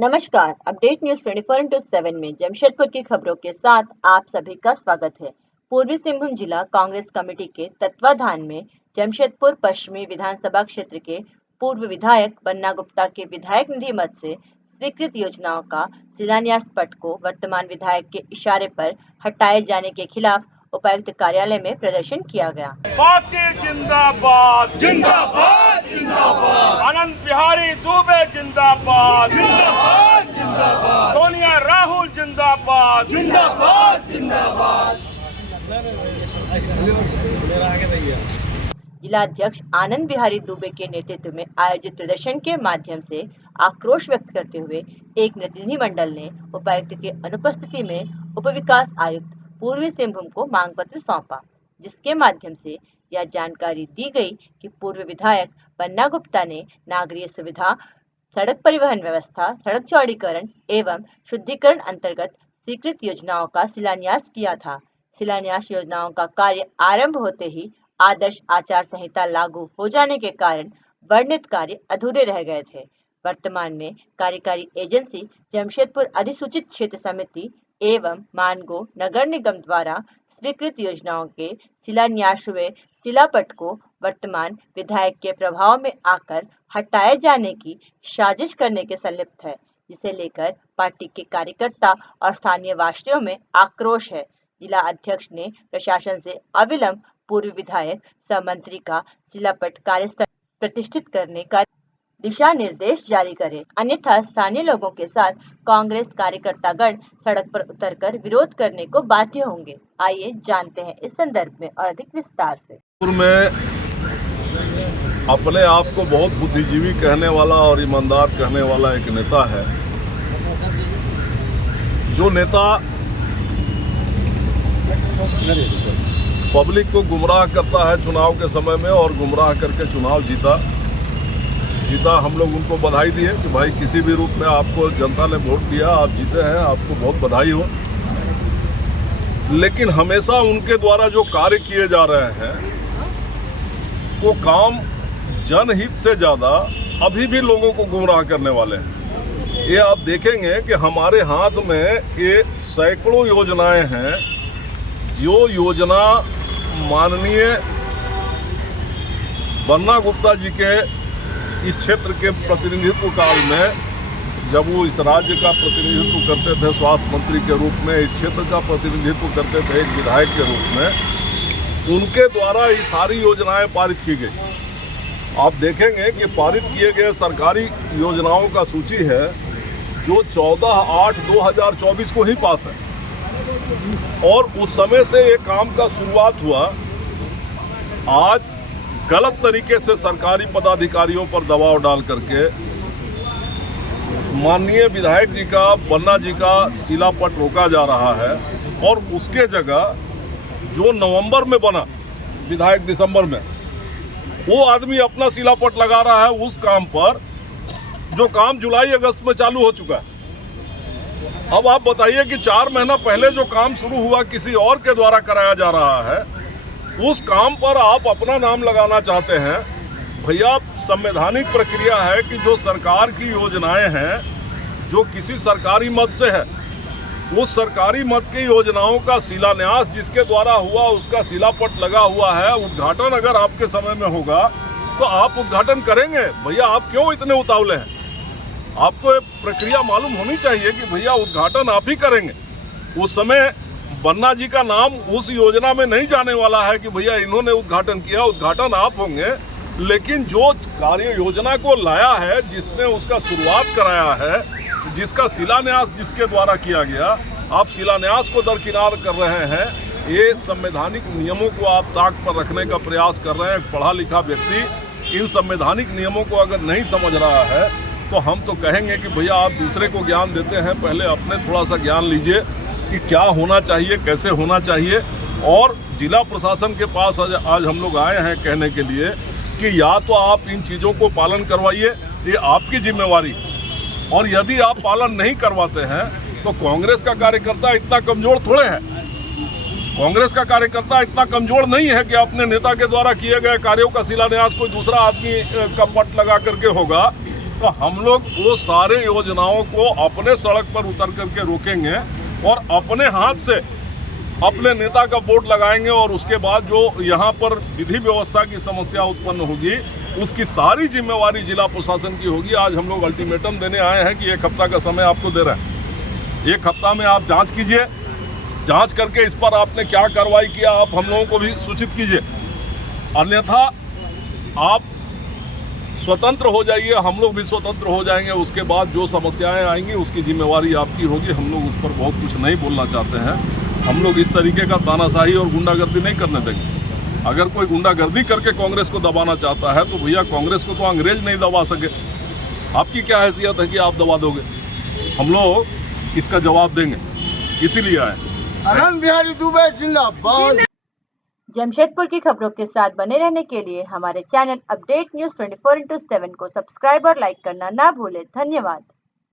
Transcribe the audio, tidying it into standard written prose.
नमस्कार, update news 24/7 में जमशेदपुर की खबरों के साथ आप सभी का स्वागत है। पूर्वी सिंहभूम जिला कांग्रेस कमेटी के तत्वाधान में जमशेदपुर पश्चिमी विधानसभा क्षेत्र के पूर्व विधायक बन्ना गुप्ता के विधायक निधि मद से स्वीकृत योजनाओं का शिलान्यास पट को वर्तमान विधायक के इशारे पर हटाए जाने के खिलाफ उपायुक्त कार्यालय में प्रदर्शन किया गया। पार्टी जिंदाबाद जिंदाबाद जिंदाबाद, आनंद बिहारी दुबे जिंदाबाद जिंदाबाद जिंदाबाद, सोनिया राहुल जिंदाबाद जिंदाबाद जिंदाबाद। जिला अध्यक्ष आनंद बिहारी दुबे के नेतृत्व में आयोजित प्रदर्शन के माध्यम से आक्रोश व्यक्त करते हुए एक प्रतिनिधिमंडल ने उपायुक्त के अनुपस्थिति में उप विकास आयुक्त पूर्वी सिंहभूम को मांग पत्र सौंपा, जिसके माध्यम से यह जानकारी दी गई कि पूर्व विधायक बन्ना गुप्ता ने नागरिक सुविधा, सड़क परिवहन व्यवस्था, सड़क चौड़ीकरण एवं शुद्धिकरण अंतर्गत स्वीकृत योजनाओं का शिलान्यास किया था। शिलान्यास योजनाओं का कार्य आरंभ होते ही आदर्श आचार संहिता लागू हो जाने के कारण वर्णित कार्य अधूरे रह गए थे। वर्तमान में कार्यकारी एजेंसी जमशेदपुर अधिसूचित क्षेत्र समिति एवं मानगो नगर निगम द्वारा स्वीकृत योजनाओं के शिलान्यास हुए शिलापट को वर्तमान विधायक के प्रभाव में आकर हटाए जाने की साजिश करने के संलिप्त है, जिसे लेकर पार्टी के कार्यकर्ता और स्थानीय वासियों में आक्रोश है। जिला अध्यक्ष ने प्रशासन से अविलंब पूर्व विधायक सह मंत्री का शिलापट कार्यस्थल प्रतिष्ठित करने का दिशा निर्देश जारी करे, अन्यथा स्थानीय लोगों के साथ कांग्रेस कार्यकर्तागण सड़क पर उतरकर विरोध करने को बाध्य होंगे। आइए जानते हैं इस संदर्भ में और अधिक विस्तार से। में अपने आप को बहुत बुद्धिजीवी कहने वाला और ईमानदार कहने वाला एक नेता है, जो नेता पब्लिक को गुमराह करता है चुनाव के समय में और गुमराह करके चुनाव जीता। हम लोग उनको बधाई दिए कि भाई किसी भी रूप में आपको जनता ने वोट दिया, आप जीते हैं, आपको बहुत बधाई हो। लेकिन हमेशा उनके द्वारा जो कार्य किए जा रहे हैं वो काम जनहित से ज़्यादा अभी भी लोगों को गुमराह करने वाले हैं। ये आप देखेंगे कि हमारे हाथ में ये सैकड़ों योजनाएं हैं, जो योजना माननीय बन्ना गुप्ता जी के इस क्षेत्र के प्रतिनिधित्व काल में, जब वो इस राज्य का प्रतिनिधित्व करते थे स्वास्थ्य मंत्री के रूप में, इस क्षेत्र का प्रतिनिधित्व करते थे एक विधायक के रूप में, उनके द्वारा ये सारी योजनाएं पारित की गई। आप देखेंगे कि पारित किए गए सरकारी योजनाओं का सूची है जो 14/8/2024 को ही पास है, और उस समय से ये काम का शुरुआत हुआ। आज गलत तरीके से सरकारी पदाधिकारियों पर दबाव डाल करके माननीय विधायक जी का, बन्ना जी का शिलापट रोका जा रहा है, और उसके जगह जो नवंबर में बना विधायक दिसंबर में, वो आदमी अपना शिलापट लगा रहा है उस काम पर जो काम जुलाई अगस्त में चालू हो चुका है। अब आप बताइए कि 4 महीना पहले जो काम शुरू हुआ किसी और के द्वारा कराया जा रहा है, उस काम पर आप अपना नाम लगाना चाहते हैं। भैया, संवैधानिक प्रक्रिया है कि जो सरकार की योजनाएं हैं जो किसी सरकारी मद से है, उस सरकारी मद की योजनाओं का शिलान्यास जिसके द्वारा हुआ उसका शिलापट लगा हुआ है। उद्घाटन अगर आपके समय में होगा तो आप उद्घाटन करेंगे। भैया, आप क्यों इतने उतावले हैं? आपको ये प्रक्रिया मालूम होनी चाहिए कि भैया उद्घाटन आप ही करेंगे। उस समय बन्ना जी का नाम उस योजना में नहीं जाने वाला है कि भैया इन्होंने उद्घाटन किया, उद्घाटन आप होंगे। लेकिन जो कार्य योजना को लाया है, जिसने उसका शुरुआत कराया है, जिसका शिलान्यास जिसके द्वारा किया गया, आप शिलान्यास को दरकिनार कर रहे हैं। ये संवैधानिक नियमों को आप ताक पर रखने का प्रयास कर रहे हैं। पढ़ा लिखा व्यक्ति इन संवैधानिक नियमों को अगर नहीं समझ रहा है तो हम तो कहेंगे कि भैया आप दूसरे को ज्ञान देते हैं, पहले अपने थोड़ा सा ज्ञान लीजिए कि क्या होना चाहिए, कैसे होना चाहिए। और जिला प्रशासन के पास आज हम लोग आए हैं कहने के लिए कि या तो आप इन चीज़ों को पालन करवाइए, ये आपकी जिम्मेवारी, और यदि आप पालन नहीं करवाते हैं तो कांग्रेस का कार्यकर्ता इतना कमज़ोर थोड़े है। कांग्रेस का कार्यकर्ता इतना कमज़ोर नहीं है कि अपने नेता के द्वारा किए गए कार्यों का शिलान्यास कोई दूसरा आदमी का पट लगा करके होगा। तो हम लोग वो सारे योजनाओं को अपने सड़क पर उतर करके रोकेंगे और अपने हाथ से अपने नेता का वोट लगाएंगे और उसके बाद जो यहाँ पर विधि व्यवस्था की समस्या उत्पन्न होगी उसकी सारी जिम्मेवारी जिला प्रशासन की होगी। आज हम लोग अल्टीमेटम देने आए हैं कि 1 हफ्ता का समय आपको दे रहे हैं। 1 हफ्ता में आप जांच कीजिए, जांच करके इस पर आपने क्या कार्रवाई किया आप हम लोगों को भी सूचित कीजिए, अन्यथा आप स्वतंत्र हो जाइए, हम लोग भी स्वतंत्र हो जाएंगे। उसके बाद जो समस्याएं आएंगी उसकी जिम्मेवारी आपकी होगी। हम लोग उस पर बहुत कुछ नहीं बोलना चाहते हैं। हम लोग इस तरीके का तानाशाही और गुंडागर्दी नहीं करने देंगे। अगर कोई गुंडागर्दी करके कांग्रेस को दबाना चाहता है तो भैया कांग्रेस को तो अंग्रेज नहीं दबा सके, आपकी क्या हैसियत है कि आप दबा दोगे? हम लोग इसका जवाब देंगे, इसीलिए आए। अनंत बिहारी दुबे जिंदाबाद। जमशेदपुर की खबरों के साथ बने रहने के लिए हमारे चैनल अपडेट न्यूज 24x7 को सब्सक्राइब और लाइक करना ना भूलें। धन्यवाद।